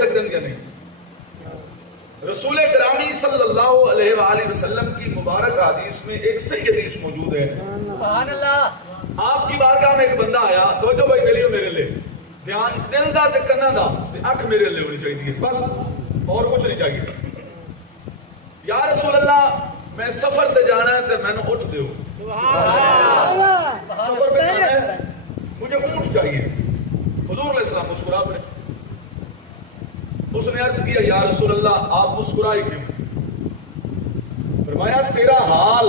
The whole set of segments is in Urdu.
سکتے ہیں یا نہیں؟ رسول گرامی صلی اللہ علیہ وآلہ وسلم کی مبارک حدیث میں ایک صحیح حدیث موجود ہے. سبحان اللہ. آپ کی بارگاہ میں ایک بندہ آیا، توجہ بھائی دلیو میرے لئے، دھیان دل دا تے کنا دا، اکھ میرے لئے ہونی چاہیے، بس اور کچھ نہیں چاہیے. یا رسول اللہ میں سفر تے جانا ہے تے میں نے اٹھ دیو. سفر پہ جانا ہے مجھے اونٹ چاہیے. حضور علیہ السلام مسکرا پڑے. اس نے عرض کیا یا رسول اللہ آپ مسکرائے کیوں؟ فرمایا تیرا حال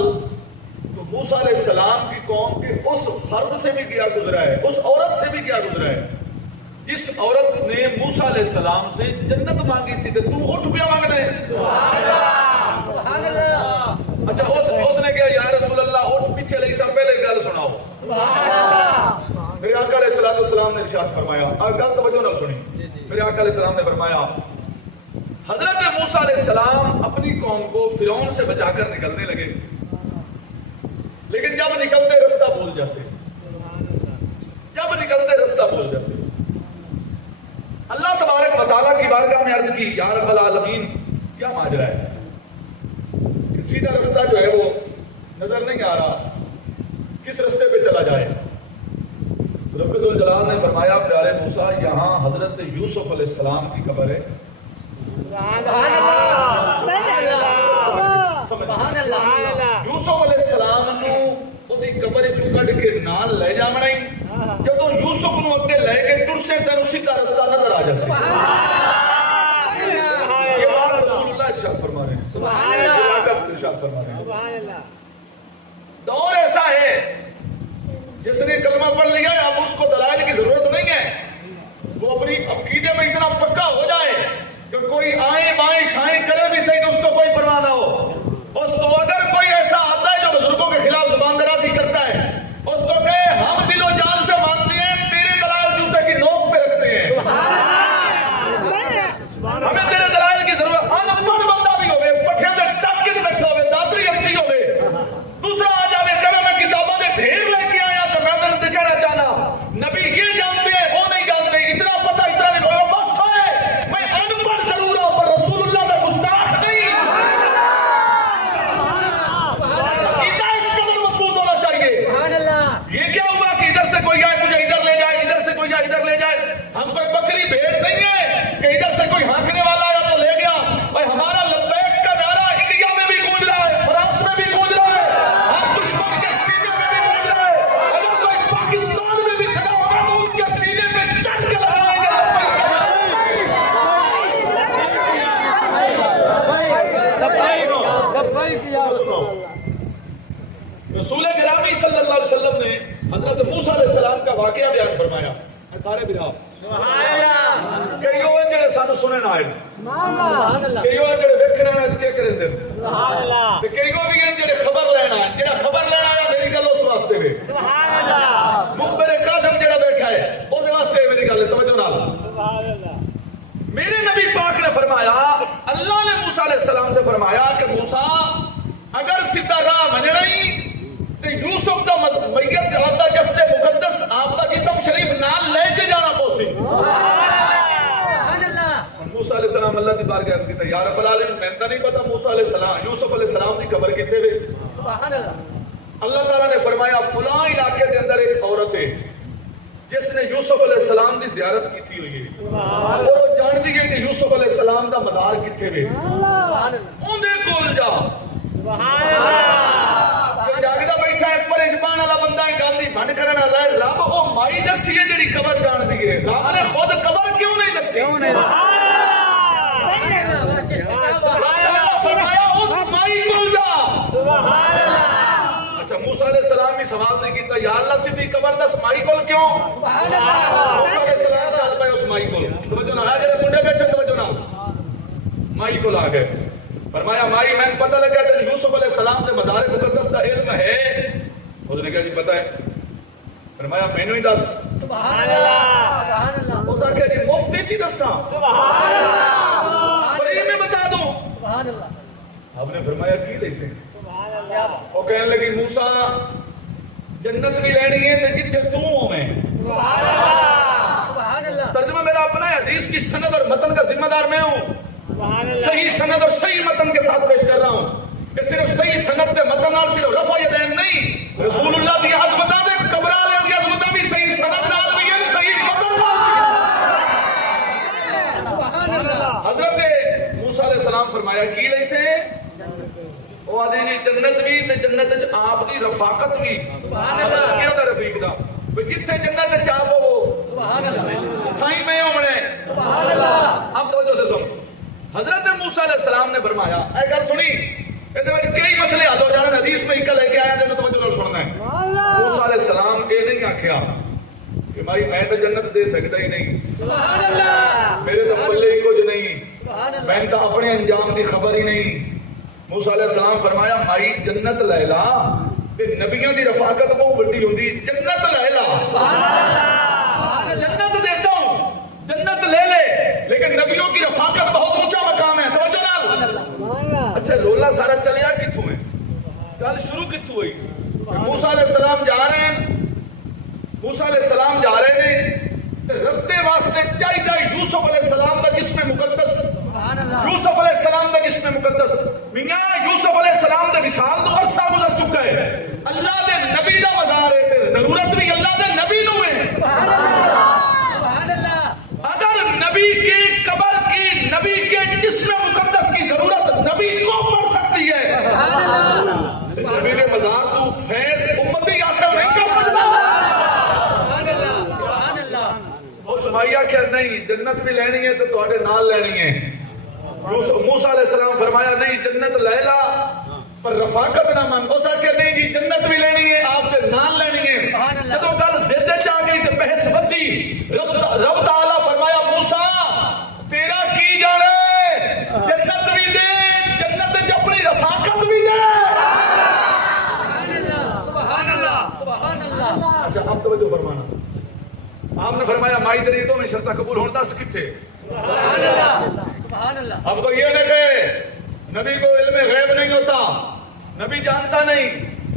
تو موسیٰ علیہ السلام کی قوم کے اس فرد سے بھی کیا گزرا ہے، اس عورت سے بھی کیا گزرا ہے جس عورت نے موسیٰ علیہ السلام سے جنت مانگی تھی، تو اٹھ پیا مانگنا ہے. سبحان اللہ. اچھا اس نے کہا یا رسول اللہ اٹھ پیچھے لئی سا پہلے گل سناؤ. میرے آقا علیہ السلام نے ارشاد فرمایا، گل توجہ نہ سنی. میرے آقا علیہ السلام نے فرمایا حضرت موسیٰ علیہ السلام اپنی قوم کو فرعون سے بچا کر نکلنے لگے، لیکن جب نکلتے رستہ بھول جاتے. جب نکلتے رستہ بھول جاتے. اللہ تبارک و تعالیٰ کی بارگاہ میں عرض کی یا رب العالمین کیا ماجرا ہے کہ سیدھا رستہ جو ہے وہ نظر نہیں آ رہا، کس رستے پہ چلا جائے. رب ذوالجلال نے فرمایا پیارے موسیٰ یہاں حضرت یوسف علیہ السلام کی قبر ہے. سبحان اللہ. یوسف علیہ السلام نو اودی قبر چوں کڈ کے نال لے جاونا ہی، جدوں یوسف نو اگے لے کے ٹرسے تے سیدھا رستہ نظر آ جاسی. یہ بات رسول اللہ ارشاد فرما رہے ہیں. سبحان اللہ. ارشاد فرما رہے ہیں. دور ایسا ہے جس نے کلمہ پڑھ لیا ہے اب اس کو دلائل کی ضرورت نہیں ہے. وہ اپنی عقیدے میں اتنا پکا ہو جائے کہ کوئی آئیں بائیں شائیں کرے بھی صحیح تو اس کو کوئی پرواہ نہ ہو. اس کو اگر کوئی ایسا آتا ہے جو بزرگوں کے خلاف زبان درازی کرتا ہے، اس کو کہے ہم دل و جان سے مانتے ہیں، تیرے دلائل جوتے کی نوک پہ رکھتے ہیں، ہمیں تیرے دلائل کی ضرورت. ان پڑھ بندہ بھی ہوئے، پٹھے سے ٹک کے بیٹھا ہوئے، داتری اچھی ہوئے، دوسرا آ جاوے کرے میں کتابوں کے ڈھیر لے کے آیا تو میں نے دکھانا چاہنا نبی یہ جانتے ہیں وہ نہیں جانتے، اتنا پتہ اتنا نہیں ہوگا. بس ہے میں ان پڑھ ضرور ہوں پر رسول اللہ کا گستاخ نہیں. عقیدہ اس قدر مضبوط ہونا چاہیے. سبحان اللہ. یہ کیا ہوا کہ ادھر سے کوئی آئے مجھے ادھر لے جائے، ادھر سے کوئی آئے ادھر لے جائے. ہم کوئی بکری بھیڑ نہیں ہے کہ ادھر سے کوئی ہانکنے والا آیا تو لے گیا. بھائی ہمارا لبیک کا نعرہ انڈیا میں بھی گونج رہا ہے، فرانس میں بھی گونج رہا ہے، ہر دشمن کے سینے میں بھی گونج رہا ہے. اگر کوئی پاکستان میں بھی کھڑا ہوگا تو اس کے سینے میں چڑھ کے لگائیں گے رسول گرامی صلی اللہ علیہ وسلم نے حضرت موسیٰ علیہ السلام کا واقعہ بیان فرمایا. سارے برا کئی وہ جڑے سانو سنن آئے، کئی وہ جڑے ویکھنا ہے کہ کریں دے، تے کئی وہ بھی ہیں جڑے خبر لینا ہے. جڑا خبر لینا آیا میری گل اس واسطے وے. مخبر کاظم جڑا بیٹھا ہے اس واسطے میری گل ہے. توجہ نال میرے نبی پاک نے فرمایا، اللہ نے موسیٰ علیہ السلام سے فرمایا کہ موسیٰ اگر سیدھا راہ مننا ہی تے یوسف دا میت جاتا جسد مقدس آپ دا جسم شریف نال لے کے جانا پوسی. سبحان اللہ. موسیٰ علیہ السلام اللہ دی بارگاہ میں کہتا یا رب العالمین میں تو نہیں پتا موسیٰ علیہ السلام یوسف علیہ السلام دی قبر کتنے وے. سبحان اللہ. اللہ تعالیٰ نے فرمایا فلاں علاقے دے اندر ایک عورت ہے جس نے یوسف علیہ السلام دی زیارت کی ہوئی ہے اور وہ جانتی ہے کہ یوسف علیہ السلام دا مزار کتنے وے. اندے کول جا. جاگدا بیٹھا ہے پر اجبان والا بندہ ہے گاندھی بھنڈ کرن والا ہے. رب وہ مائی دسی ہے جڑی قبر جانتی ہے. رب نے خود قبر کیوں نہیں دسی؟ فرمایا اس مائی کول جا. اچھا موسیٰ علیہ السلام بھی سوال نہیں کیتا یا اللہ سیدھی قبر دس مائی کول کیوں؟ موسیٰ علیہ السلام چل پائے اس مائی کول. توجہ نہ جڑے منڈے بیٹھے توجہ نہ مائی کول آ گئے. فرمایا مائی میں پتہ لگا کہ یوسف علیہ السلام کے مزار مقدس کا علم ہے. اس نے کہا جی پتہ ہے. فرمایا مینوں ہی دس. سبحان اللہ. سبحان اللہ. اس نے جی مفت ہی دساں. سبحان اللہ. فری میں بتا دوں. سبحان اللہ. آپ نے فرمایا کی دے سے. سبحان اللہ. وہ کہنے لگی موسیٰ جنت بھی لینی ہے تے جتھے تو ہوویں. سبحان اللہ. سبحان اللہ. ترجمہ میرا بنایا حدیث کی سند اور متن کا ذمہ دار میں ہوں. صحیح سند اور صحیح متن کے ساتھ پیش کر رہا ہوں کہ صرف صحیح سند کے متن نال صرف رفع یدین نہیں، رسول اللہ کی عظمت دے قبر والے کی عظمت بھی صحیح سند نال بھی ہے، صحیح متن نال. حضرت موسیٰ علیہ السلام فرمایا کی لئی سے وہ آدھے جی جنت بھی تے جنت وچ آپ دی رفاقت بھی. سبحان اللہ. کہڑا دا رفیق دا جتنے جنت وچ آپ ہو سبحان اللہ تھائی میں ہونے سبحان اللہ. اب توجہ سے سن. حضرت موسیٰ علیہ السلام نے فرمایا اے گل سنی کئی مسئلے حل ہو جانے حدیث میں ایک لے کے آیا جنت توجہ نال سننا ہے. موسیٰ علیہ السلام یہ نہیں آکھیا کہ بھائی میں تو جنت دے سکتا ہی نہیں، سبحان اللہ، میرے تو پلے ہی کچھ نہیں، میں تو اپنے انجام کی خبر ہی نہیں. موسیٰ علیہ السلام فرمایا بھائی جنت لے لا، نبیوں کی رفاقت بہت بڑی ہوتی، جنت لے لا، جنت دیتا ہوں، جنت لے لے، لیکن نبیوں کی رفاقت بہت اونچا مقام ہے. توجہ نال. اچھا لولا سارا چلیا کتوں ہے؟ گل شروع کتوں ہوئی؟ موسیٰ علیہ السلام جا رہے ہیں، موسیٰ علیہ السلام جا رہے ہیں، رستے واسطے چاہیے یوسف علیہ السلام کا جسم مقدس، یوسف علیہ السلام کا جسم مقدس. میاں یوسف علیہ السلام کے وصال تو عرصہ گزر چکا ہے، اللہ دے نبی دا مزار ہے، ضرورت بھی اللہ دے نبی نو ہے. اگر نبی کے قبر کی، نبی کے جسم مقدس کی ضرورت نبی کو پڑ سکتی ہے، نبی کے مزار تو فیض امتی حاصل نہیں کر سکتا. وہ سمایا کہ نہیں جنت بھی لینی ہے تو تواڈے نال لینی ہے. موسیٰ علیہ السلام فرمایا نہیں جنت لے لا پر رفاقت نہ مان. ہو سکے نہیں جی جنت بھی لینی ہے آپ کے نال لینی ہے. جب گل زد چ آ گئی تو بحث بدی. رب تعالیٰ فرمایا موسیٰ تیرا کی جانے، جنت بھی دے، جنت وچ اپنی رفاقت بھی دے. سبحان اللہ سبحان اللہ. اچھا اب توجہ فرمانا. آپ نے فرمایا مائی تیری تو میں شرط قبول ہونے دس کتنے. سبحان اللہ سبحان اللہ. اب تو یہ نہ کہ نبی کو علم غیب نہیں ہوتا، نبی جانتا نہیں.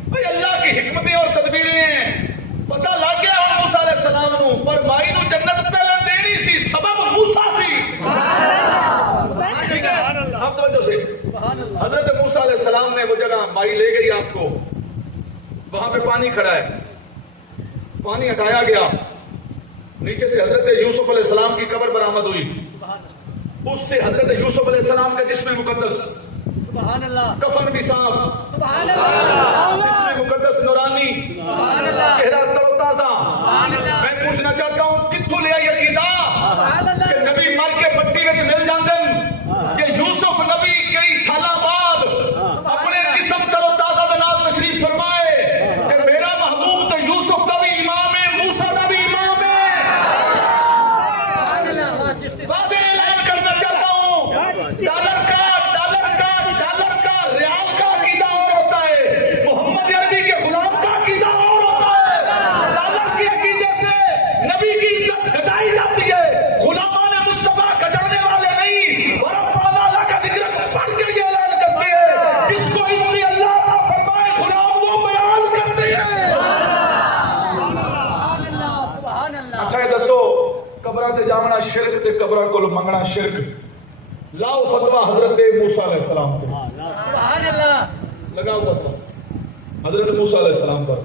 بھئی اللہ کی حکمتیں اور تدبیریں ہیں، پتہ لگ گیا ہوں موسیٰ علیہ السلام کو، پر مائی نو جنت پہلے دینی سی، سبب موسیٰ سی. ٹھیک ہے اب توجہ سے. حضرت موسیٰ علیہ السلام نے وہ جگہ مائی لے گئی آپ کو، وہاں پہ پانی کھڑا ہے، پانی ہٹایا گیا، نیچے سے حضرت یوسف علیہ السلام کی قبر برآمد ہوئی، اس سے حضرت یوسف علیہ السلام کا جسم مقدس، سبحان اللہ، کفن بھی صاف، سبحان اللہ، جسم مقدس نورانی، سبحان اللہ، چہرہ تر و تازہ، سبحان اللہ. میں پوچھنا چاہتا ہوں کتوں لیا یہ عقیدہ کہ نبی مر کے مٹی وچ مل جاندے کہ یوسف نبی کئی سالہ بعد اپنے جسم تر و تازہ دے نال تشریف فرمائے کہ میرا محبوب تو یوسف دا بھی امام ہے، موسیٰ دا بھی امام ہے. واضح اعلان کرنا چاہتا ہوں ڈالر کا ریال کا عقیدہ اور ہوتا ہے، محمد عربی کے غلام کا عقیدہ اور ہوتا ہے. ڈالر کے عقیدے سے نبی کی عزت گھٹائی جاتی ہے، غلامان مصطفیٰ گھٹانے والے نہیں. ورفعنا لک ذکرک پڑھ کے یہ اعلان کرتے ہیں جس کو اس لیے اللہ تعالیٰ فرمائے غلام وہ بیان کرتے ہیں. اچھا یہ دسو قبرہ تے جاونا شرک تے قبرہ کو منگنا شرک. لاؤ فتویٰ حضرت موسیٰ علیہ السلام کو، سبحان اللہ، لگاؤ فتویٰ حضرت موسیٰ علیہ السلام پر.